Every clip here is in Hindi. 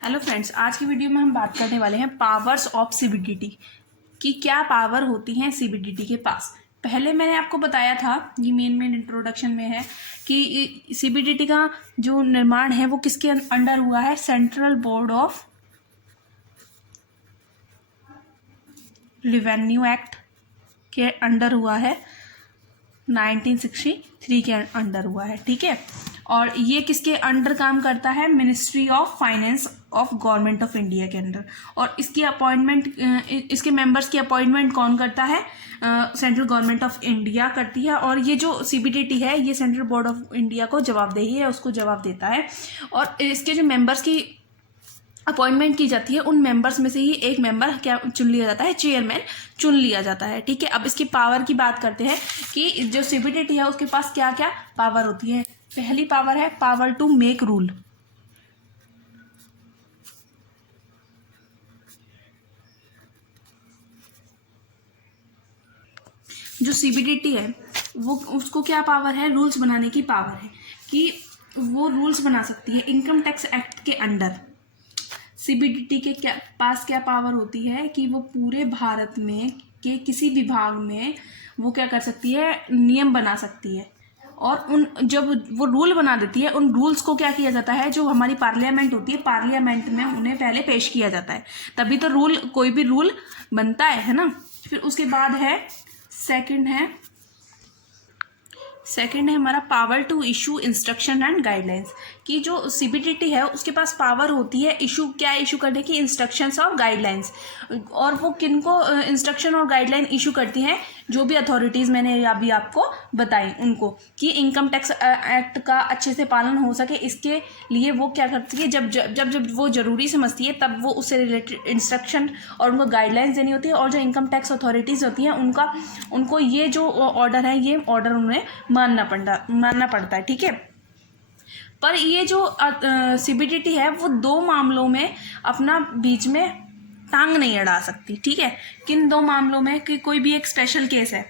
हेलो फ्रेंड्स, आज की वीडियो में हम बात करने वाले हैं पावर्स ऑफ सीबीडीटी कि क्या पावर होती हैं सीबीडीटी के पास। पहले मैंने आपको बताया था, ये मेन इंट्रोडक्शन में है कि सीबीडीटी का जो निर्माण है वो किसके अंडर हुआ है। Central board of revenue act के अंडर हुआ है, 1963 के अंडर हुआ है। ठीक है, और ये किसके अंडर काम करता है? Ministry of finance of government of India के अंडर। और इसकी अपॉइंटमेंट, इसके मेंबर्स की अपॉइंटमेंट कौन करता है? सेंट्रल गवर्नमेंट ऑफ इंडिया करती है। और ये जो सीबीडीटी है ये सेंट्रल बोर्ड ऑफ इंडिया को जवाबदेही है, उसको जवाब देता है। और इसके जो मेंबर्स की अपॉइंटमेंट की जाती है, उन मेंबर्स में से ही एक मेंबर क्या चुन लिया जाता है? चेयरमैन चुन लिया जाता है। ठीक है, अब इसकी पावर की बात करते हैं कि जो सीबीडीटी है उसके पास क्या क्या पावर होती है। पहली पावर है पावर टू मेक रूल। जो सीबीडीटी है वो, उसको क्या पावर है? रूल्स बनाने की पावर है कि वो रूल्स बना सकती है इनकम टैक्स एक्ट के अंडर। सीबीडीटी के पास क्या पावर होती है कि वो पूरे भारत में के किसी भी भाग में वो क्या कर सकती है? नियम बना सकती है। और उन जब वो रूल बना देती है, उन रूल्स को क्या किया जाता है? जो हमारी पार्लियामेंट होती है, पार्लियामेंट में उन्हें पहले पेश किया जाता है, तभी तो रूल, कोई भी रूल बनता है ना। फिर उसके बाद है सेकंड है हमारा power to issue instruction and guidelines. कि जो सीबीडीटी है उसके पास पावर होती है इशू करने की, इंस्ट्रक्शंस और गाइडलाइंस। और वो किनको इंस्ट्रक्शन और गाइडलाइन इशू करती हैं? जो भी अथॉरिटीज़ मैंने अभी आपको बताई उनको, कि इनकम टैक्स एक्ट का अच्छे से पालन हो सके, इसके लिए वो क्या करती है? जब वो ज़रूरी समझती है तब वो उससे रिलेटेड इंस्ट्रक्शन और उनको गाइडलाइंस देनी होती है। और जो इनकम टैक्स अथॉरिटीज़ होती हैं उनको ये जो ऑर्डर है, ये ऑर्डर उन्हें मानना पड़ता है। ठीक है, पर ये जो सीबीडीटी है वो दो मामलों में अपना बीच में टांग नहीं अड़ा सकती। ठीक है, किन दो मामलों में? कि कोई भी एक स्पेशल केस है,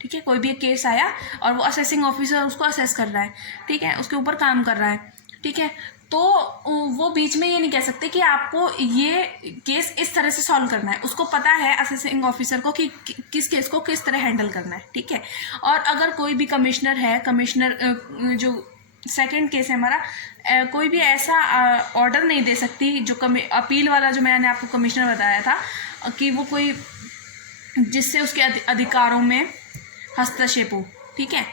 ठीक है, कोई भी एक केस आया और वो असेसिंग ऑफिसर उसको असेस कर रहा है, ठीक है, उसके ऊपर काम कर रहा है, ठीक है, तो वो बीच में ये नहीं कह सकते कि आपको ये केस इस तरह से सॉल्व करना है। उसको पता है असेसिंग ऑफिसर को कि किस केस को किस तरह हैंडल करना है। ठीक है, और अगर कोई भी कमिश्नर है, जो सेकंड केस है हमारा, कोई भी ऐसा ऑर्डर नहीं दे सकती जो अपील वाला जो मैंने आपको कमिश्नर बताया था, कि वो कोई जिससे उसके अधिकारों में हस्तक्षेप हो। ठीक है,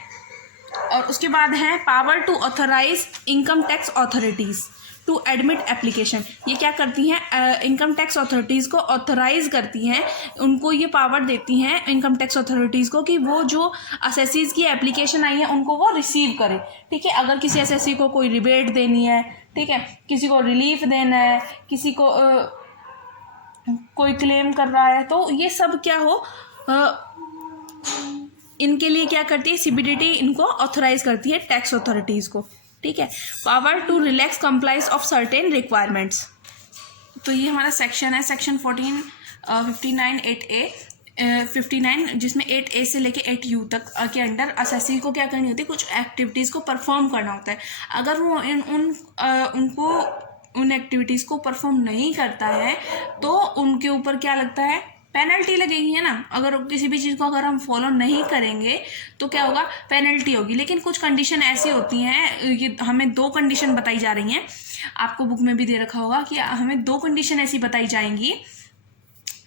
और उसके बाद है power to authorise income tax authorities to admit application. ये क्या करती हैं? इनकम टैक्स अथॉरिटीज़ को ऑथराइज करती हैं, उनको ये पावर देती हैं इनकम टैक्स अथॉरिटीज़ को कि वो जो असेसीज की एप्लीकेशन आई है उनको वो रिसीव करे। ठीक है, अगर किसी असेसी को कोई रिबेट देनी है, ठीक है, किसी को रिलीफ देना है, किसी को कोई क्लेम कर रहा है, तो ये सब क्या हो, इनके लिए क्या करती है सीबीडीटी? इनको ऑथराइज करती है टैक्स अथॉरिटीज़ को। ठीक है, power to relax compliance of certain requirements. तो ये हमारा सेक्शन है, सेक्शन 59 8A 59, जिसमें 8A से लेके 8U तक के अंडर असेसी को क्या करनी होती है? कुछ एक्टिविटीज़ को परफॉर्म करना होता है। अगर वो उनको उन एक्टिविटीज़ को परफॉर्म नहीं करता है तो उनके ऊपर क्या लगता है? पेनल्टी लगेगी, है ना। अगर किसी भी चीज़ को अगर हम फॉलो नहीं करेंगे तो क्या होगा? पेनल्टी होगी। लेकिन कुछ कंडीशन ऐसी होती हैं, ये हमें दो कंडीशन बताई जा रही हैं, आपको बुक में भी दे रखा होगा कि हमें दो कंडीशन ऐसी बताई जाएंगी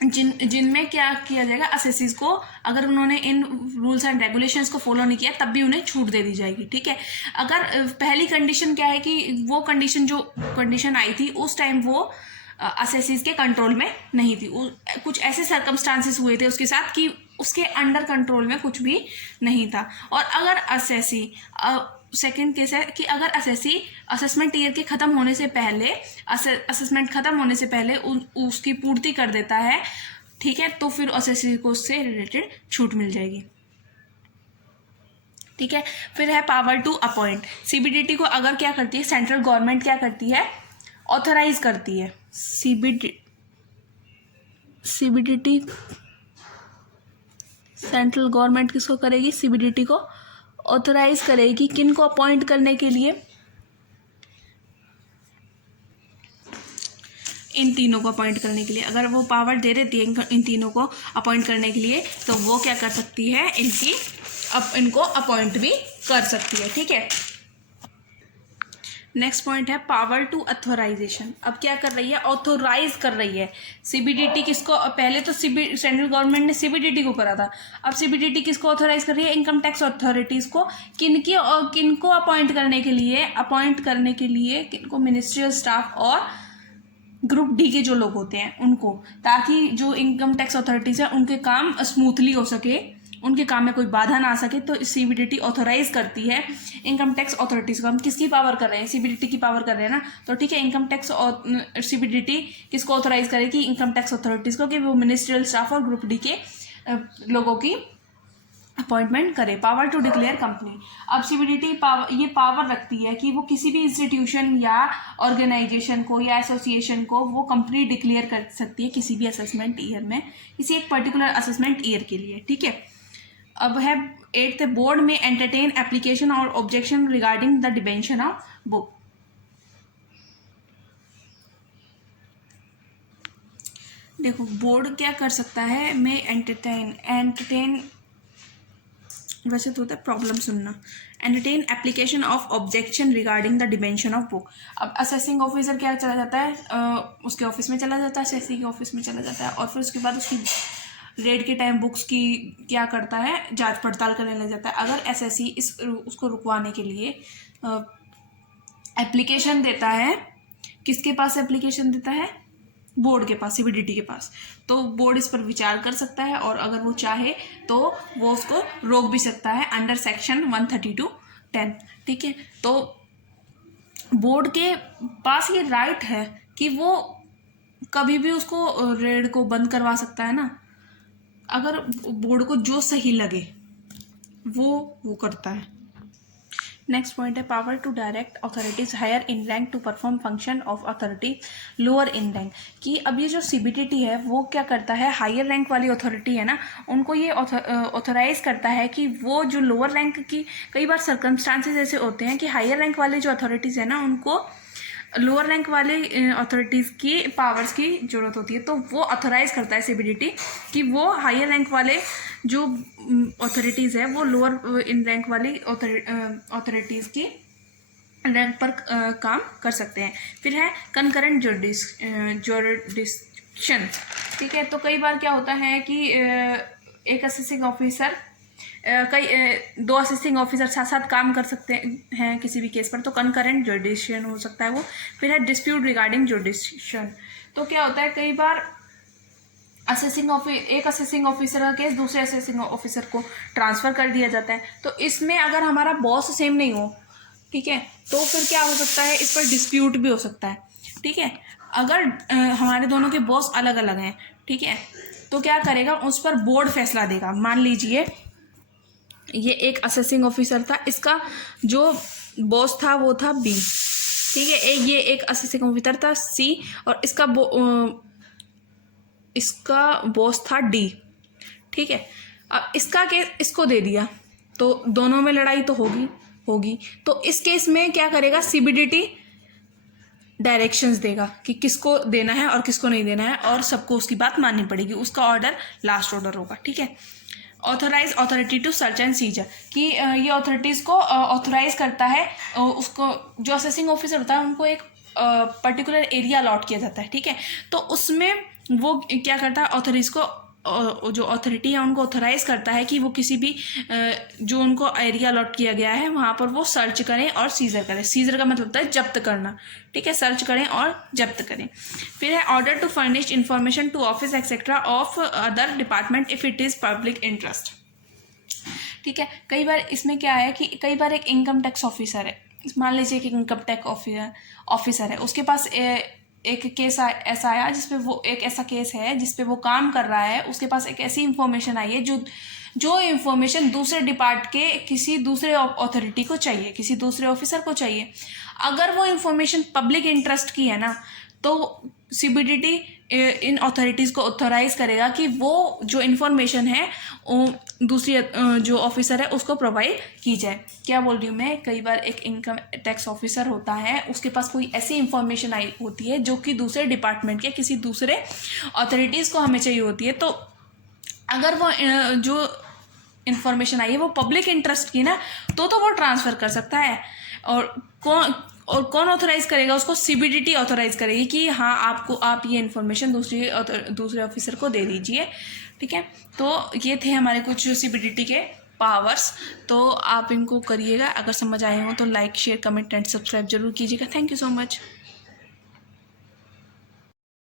जिनमें क्या किया जाएगा? असेसीज को अगर उन्होंने इन रूल्स एंड रेगुलेशंस को फॉलो नहीं किया तब भी उन्हें छूट दे दी जाएगी। ठीक है, अगर पहली कंडीशन क्या है कि वो कंडीशन आई थी उस टाइम वो असेसीज के कंट्रोल में नहीं थी, कुछ ऐसे सर्कमस्टांसेस हुए थे उसके साथ कि उसके अंडर कंट्रोल में कुछ भी नहीं था। और अगर असेसी, सेकेंड केस है कि अगर असेसी असेसमेंट ईयर के ख़त्म होने से पहले, असेसमेंट ख़त्म होने से पहले उसकी पूर्ति कर देता है, ठीक है, तो फिर असेसी को उससे रिलेटेड छूट मिल जाएगी। ठीक है, फिर है पावर टू अपॉइंट। सीबीडीटी को अगर क्या करती है? सेंट्रल गवर्नमेंट क्या करती है? ऑथराइज करती है। सीबीडीटी सेंट्रल गवर्नमेंट किसको करेगी? सीबीडीटी को ऑथराइज करेगी। किन को अपॉइंट करने के लिए? इन तीनों को अपॉइंट करने के लिए। अगर वो पावर दे देती है इन तीनों को अपॉइंट करने के लिए, तो वो क्या कर सकती है, इनको अपॉइंट भी कर सकती है। ठीक है, नेक्स्ट पॉइंट है पावर टू अथोराइजेशन। अब क्या कर रही है, ऑथोराइज कर रही है। सीबीडीटी किसको, पहले तो सेंट्रल गवर्नमेंट ने सीबीडीटी को करा था, अब सीबीडीटी किसको ऑथोराइज कर रही है, इनकम टैक्स अथॉरिटीज को। किनको अपॉइंट करने के लिए किनको, मिनिस्ट्रियल स्टाफ और ग्रुप डी के जो लोग होते हैं उनको, ताकि जो इनकम टैक्स अथॉरिटीज है उनके काम स्मूथली हो सके, उनके काम में कोई बाधा ना आ सके। तो सीबीडीटी ऑथोराइज करती है इनकम टैक्स अथॉरिटीज को। हम किसकी पावर कर रहे हैं, सीबीडीटी की पावर कर रहे हैं ना। तो ठीक है, इनकम टैक्स सीबीडीटी किसको ऑथोराइज करेगी, इनकम टैक्स अथॉरिटीज को, कि वो मिनिस्ट्रियल स्टाफ और ग्रुप डी के लोगों की अपॉइंटमेंट करे। Power to declare company. अब सीबीडीटी ये पावर रखती है कि वो किसी भी इंस्टीट्यूशन या ऑर्गेनाइजेशन को या एसोसिएशन को वो कंपनी डिक्लेयर कर सकती है किसी भी असेसमेंट ईयर में, किसी एक पर्टिकुलर असेसमेंट ईयर के लिए। ठीक है, अब है 8th, बोर्ड में एंटरटेन एप्लीकेशन और objection regarding the detention of book. देखो, बोर्ड क्या कर सकता है, में एंटरटेन वैसे तो होता है प्रॉब्लम सुनना, entertain application of objection regarding the dimension of book. अब असेसिंग ऑफिसर क्या चला जाता है, उसके ऑफिस में चला जाता है, असेसिंग ऑफिस में चला जाता है, और फिर उसके बाद उसकी रेड के टाइम बुक्स की क्या करता है, जांच पड़ताल करने लग जाता है। अगर एसएससी उसको रुकवाने के लिए एप्लीकेशन देता है, किसके पास एप्लीकेशन देता है, बोर्ड के पास, सीबीडीटी के पास, तो बोर्ड इस पर विचार कर सकता है, और अगर वो चाहे तो वो उसको रोक भी सकता है अंडर सेक्शन 132(10). ठीक है, तो बोर्ड के पास ये राइट है कि वो कभी भी उसको रेड को बंद करवा सकता है ना, अगर बोर्ड को जो सही लगे वो करता है। नेक्स्ट पॉइंट है power to direct authorities higher in rank to perform function of authority lower in rank. कि अब ये जो सीबीडीटी है वो क्या करता है, हायर रैंक वाली अथॉरिटी है ना, उनको ये ऑथोराइज करता है कि वो जो लोअर रैंक की, कई बार सर्कमस्टांसेस ऐसे होते हैं कि हायर रैंक वाले जो अथॉरिटीज़ है ना उनको लोअर रैंक वाले अथॉरिटीज़ की पावर्स की ज़रूरत होती है, तो वो ऑथोराइज करता है सीबीडीटी कि वो हायर रैंक वाले जो अथॉरिटीज़ है वो लोअर इन रैंक वाली अथॉरिटीज़ की रैंक पर काम कर सकते हैं। फिर है कंकरेंट जुरिडिक्शन। ठीक है, तो कई बार क्या होता है कि एक असेसिंग ऑफिसर दो असिस्टिंग ऑफिसर साथ साथ काम कर सकते हैं किसी भी केस पर, तो कंकरेंट जुरिडिक्शन हो सकता है वो। फिर है डिस्प्यूट रिगार्डिंग जुरिडिक्शन। तो क्या होता है, कई बार एक असेसिंग ऑफिसर का केस दूसरे असेसिंग ऑफिसर को ट्रांसफ़र कर दिया जाता है, तो इसमें अगर हमारा बॉस सेम नहीं हो, ठीक है, तो फिर क्या हो सकता है, इस पर डिस्प्यूट भी हो सकता है। ठीक है, अगर हमारे दोनों के बॉस अलग अलग हैं, ठीक है, तो क्या करेगा, उस पर बोर्ड फैसला देगा। मान लीजिए ये एक असेसिंग ऑफिसर था, इसका जो बॉस था वो था बी, ठीक है, ये एक असेसिंग ऑफिसर था सी, और इसका बॉस था डी। ठीक है, अब इसका केस इसको दे दिया, तो दोनों में लड़ाई तो होगी। तो इस केस में क्या करेगा, सीबीडीटी डायरेक्शंस देगा कि किसको देना है और किसको नहीं देना है, और सबको उसकी बात माननी पड़ेगी, उसका ऑर्डर लास्ट ऑर्डर होगा। ठीक है, authorise authority to search and seizure, कि ये अथॉरिटीज़ को ऑथोराइज करता है, उसको जो असेसिंग ऑफिसर होता है उनको एक पर्टिकुलर एरिया अलॉट किया जाता है। ठीक है, तो उसमें वो क्या करता है, ऑथोरिटीज़ को जो अथॉरिटी है उनको ऑथोराइज करता है कि वो किसी भी जो उनको एरिया अलॉट किया गया है वहाँ पर वो सर्च करें और सीजर करें। सीजर का मतलब होता है जब्त करना। ठीक है, सर्च करें और जब्त करें। फिर है order to furnish information to office etcetera of other department if it is public interest. ठीक है, कई बार इसमें क्या है कि कई बार एक इनकम टैक्स ऑफिसर है, मान लीजिए कि इनकम टैक्स ऑफिसर है, उसके पास एक केस ऐसा आया जिसपे वो एक ऐसा केस है जिसपे वो काम कर रहा है, उसके पास एक ऐसी इंफॉर्मेशन आई है जो इंफॉर्मेशन दूसरे डिपार्ट के किसी दूसरे अथॉरिटी को चाहिए, किसी दूसरे ऑफिसर को चाहिए। अगर वो इंफॉर्मेशन पब्लिक इंटरेस्ट की है ना, तो सीबीडीटी इन अथॉरिटीज़ को ऑथराइज करेगा कि वो जो इन्फॉर्मेशन है वो दूसरी जो ऑफिसर है उसको प्रोवाइड की जाए। क्या बोल रही हूँ मैं, कई बार एक इनकम टैक्स ऑफिसर होता है, उसके पास कोई ऐसी इंफॉर्मेशन आई होती है जो कि दूसरे डिपार्टमेंट के किसी दूसरे अथॉरिटीज़ को हमें चाहिए होती है, तो अगर वो जो इन्फॉर्मेशन आई है वो पब्लिक इंटरेस्ट की ना, तो वो ट्रांसफ़र कर सकता है। और कौन ऑथराइज करेगा उसको, सीबीडीटी ऑथराइज करेगी कि हाँ आप ये इन्फॉर्मेशन दूसरे ऑफिसर को दे दीजिए। ठीक है, तो ये थे हमारे कुछ सीबीडीटी के पावर्स। तो आप इनको करिएगा, अगर समझ आए हो तो like share comment and subscribe जरूर कीजिएगा। Thank you so much.